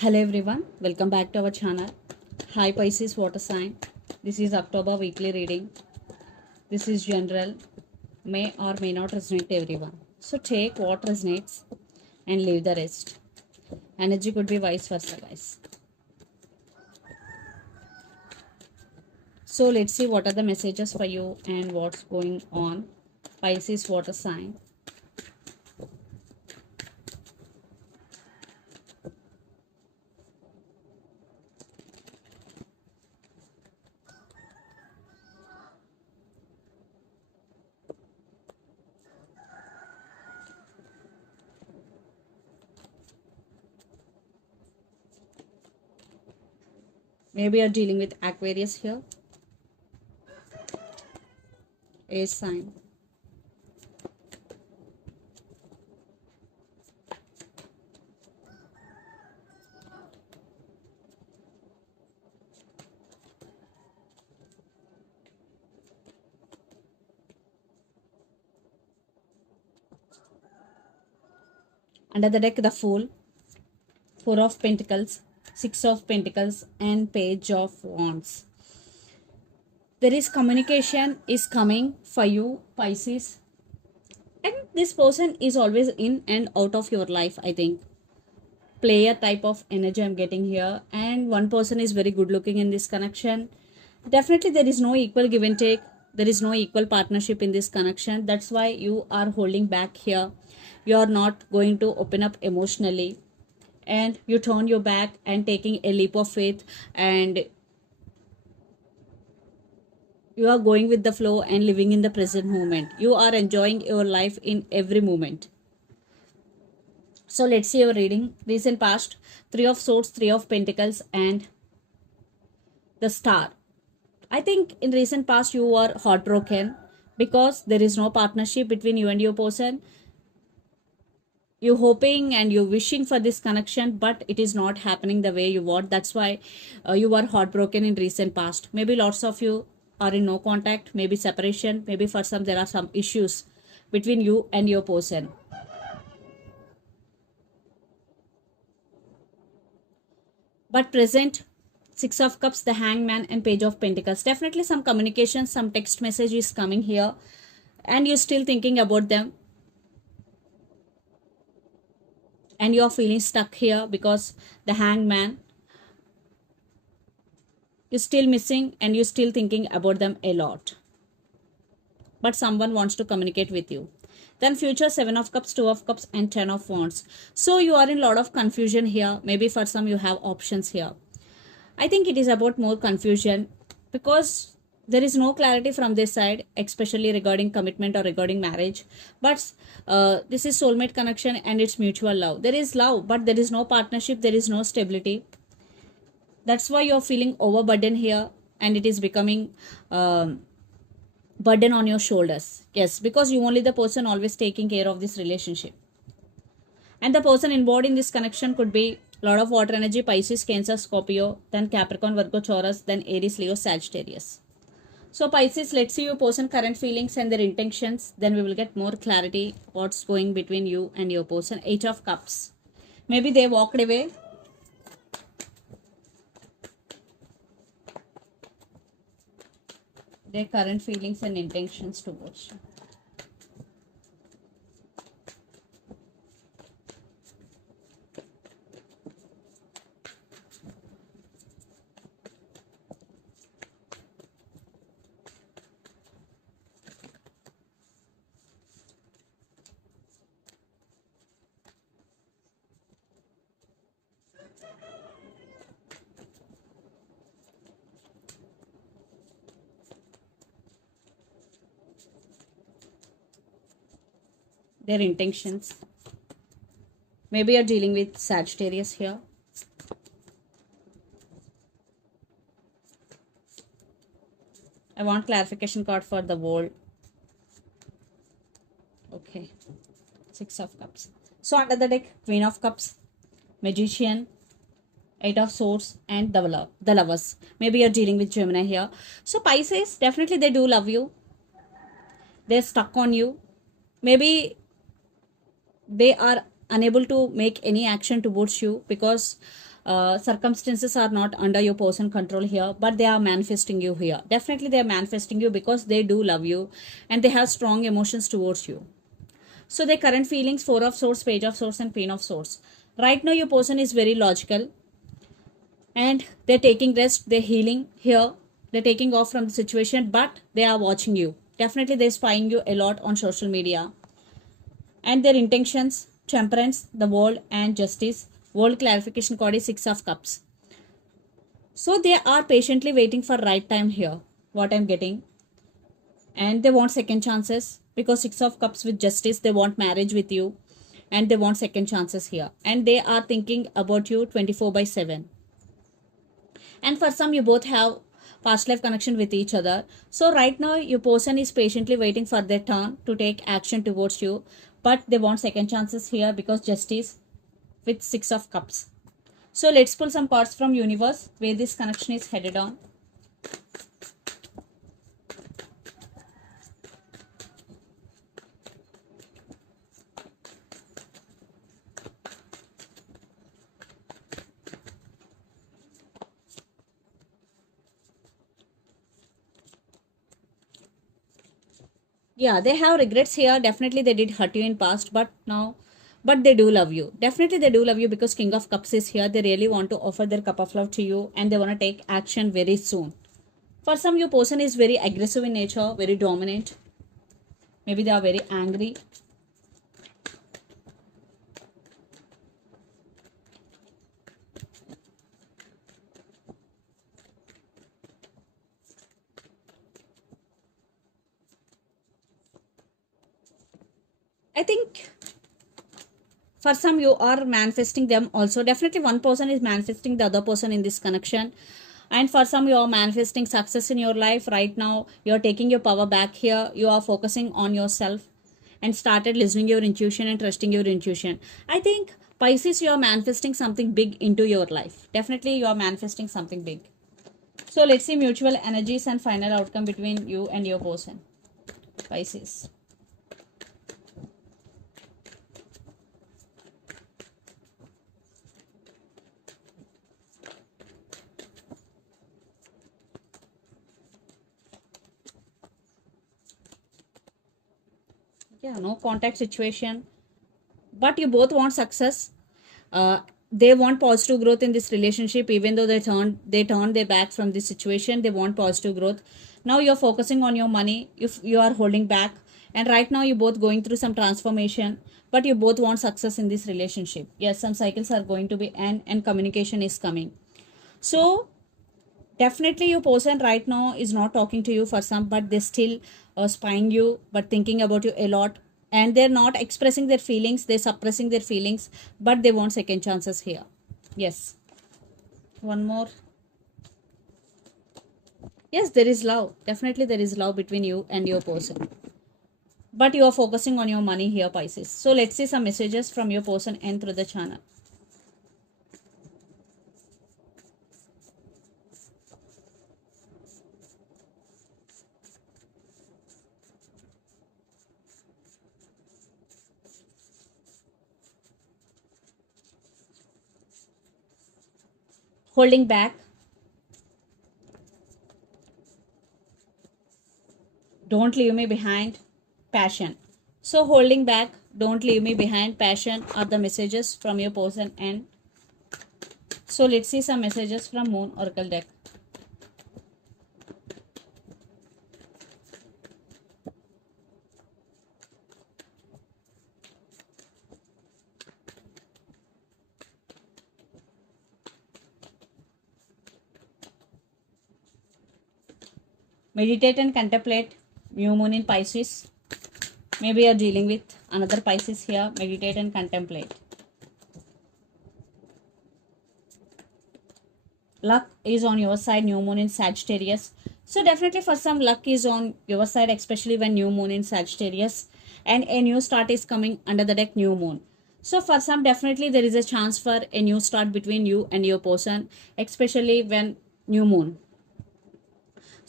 Hello everyone, welcome back to our channel. Hi Pisces water sign. This is October weekly reading. This is general, may or may not resonate to everyone. So take what resonates and leave the rest. Energy could be vice versa, guys. So let's see what are the messages for you and what's going on. Pisces water sign. Maybe you're dealing with Aquarius here. Air sign. Under the deck, the Fool, Four of Pentacles, Six of Pentacles, and Page of Wands. There is communication is coming for you, Pisces, and this person is always in and out of your life. I think player type of energy I'm getting here, and one person is very good looking in this connection. Definitely there is no equal give and take, there is no equal partnership in this connection. That's why you are holding back here. You are not going to open up emotionally, and you turn your back and taking a leap of faith, and you are going with the flow and living in the present moment. You are enjoying your life in every moment. So let's see your reading. Recent past, Three of Swords, Three of Pentacles, and the Star. I think in recent past you are heartbroken because there is no partnership between you and your person. You hoping and you wishing for this connection, but it is not happening the way you want. That's why you are heartbroken in recent past. Maybe lots of you are in no contact, maybe separation, maybe for some there are some issues between you and your person. But present, Six of Cups, the Hangman, and Page of Pentacles. Definitely some communication, some text message is coming here, and you're still thinking about them, and you're feeling stuck here because the Hangman, you're still missing and you're still thinking about them a lot, but someone wants to communicate with you. Then future, Seven of Cups, Two of Cups, and Ten of Wands. So you are in a lot of confusion here. Maybe for some you have options here. I think it is about more confusion because there is no clarity from this side, especially regarding commitment or regarding marriage. But this is soulmate connection and it's mutual love. There is love, but there is no partnership, there is no stability. That's why you're feeling overburdened here, and it is becoming burden on your shoulders. Yes, because you only the person always taking care of this relationship. And the person involved in this connection could be a lot of water energy, Pisces, Cancer, Scorpio, then Capricorn, Virgo, Taurus, then Aries, Leo, Sagittarius. So Pisces, let's see your person current feelings and their intentions. Then we will get more clarity what's going between you and your person. Eight of Cups. Maybe they walked away. Their current feelings and intentions towards you. Their intentions. Maybe you're dealing with Sagittarius here. I want clarification card for the world. Okay. Six of Cups. So under the deck, Queen of Cups, Magician, Eight of Swords, and the Lovers. Maybe you're dealing with Gemini here. So Pisces, definitely they do love you. They're stuck on you. Maybe they are unable to make any action towards you because circumstances are not under your person control here, but they are manifesting you here. Definitely they are manifesting you because they do love you and they have strong emotions towards you. So their current feelings, Four of Swords, Page of Swords and Queen of Swords. Right now your person is very logical and they're taking rest, they're healing here, they're taking off from the situation, but they are watching you. Definitely they're spying you a lot on social media. And their intentions, Temperance, the World and Justice. World clarification card is Six of Cups. So they are patiently waiting for right time here, what I'm getting. And they want second chances because Six of Cups with Justice, they want marriage with you and they want second chances here. And they are thinking about you 24/7. And for some, you both have past life connection with each other. So right now, your person is patiently waiting for their turn to take action towards you. But they want second chances here because Justice with Six of Cups. So let's pull some cards from universe where this connection is headed on. Yeah, they have regrets here. Definitely they did hurt you in past, but they do love you. Definitely they do love you because King of Cups is here. They really want to offer their cup of love to you and they want to take action very soon. For some, your person is very aggressive in nature, very dominant. Maybe they are very angry. I think for some you are manifesting them also. Definitely one person is manifesting the other person in this connection. And for some you are manifesting success in your life. Right now you're taking your power back here. You are focusing on yourself and started listening your intuition and trusting your intuition. I think Pisces, you are manifesting something big into your life. Definitely you are manifesting something big. So let's see mutual energies and final outcome between you and your person, Pisces. Yeah, no contact situation, but you both want success. They want positive growth in this relationship. Even though they turn their back from this situation, they want positive growth. Now you're focusing on your money. If you are holding back, and right now you're both going through some transformation, but you both want success in this relationship. Yes, some cycles are going to be end and communication is coming. So definitely your person right now is not talking to you for some, but they still spying you but thinking about you a lot, and they're not expressing their feelings, they're suppressing their feelings, but they want second chances here. Yes, one more. Yes, there is love. Definitely there is love between you and your person, but you are focusing on your money here, Pisces. So let's see some messages from your person and through the channel. Holding back, don't leave me behind, passion. So holding back, don't leave me behind, passion are the messages from your person. And so let's see some messages from Moon Oracle deck. Meditate and contemplate, new moon in Pisces. Maybe you're dealing with another Pisces here. Meditate and contemplate. Luck is on your side, new moon in Sagittarius. So definitely for some, luck is on your side, especially when new moon in Sagittarius and a new start is coming under the deck, new moon. So for some, definitely there is a chance for a new start between you and your person, especially when new moon.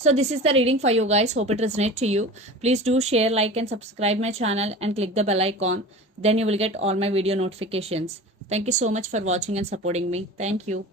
So this is the reading for you guys. Hope it resonates to you. Please do share, like and subscribe my channel and click the bell icon. Then you will get all my video notifications. Thank you so much for watching and supporting me. Thank you.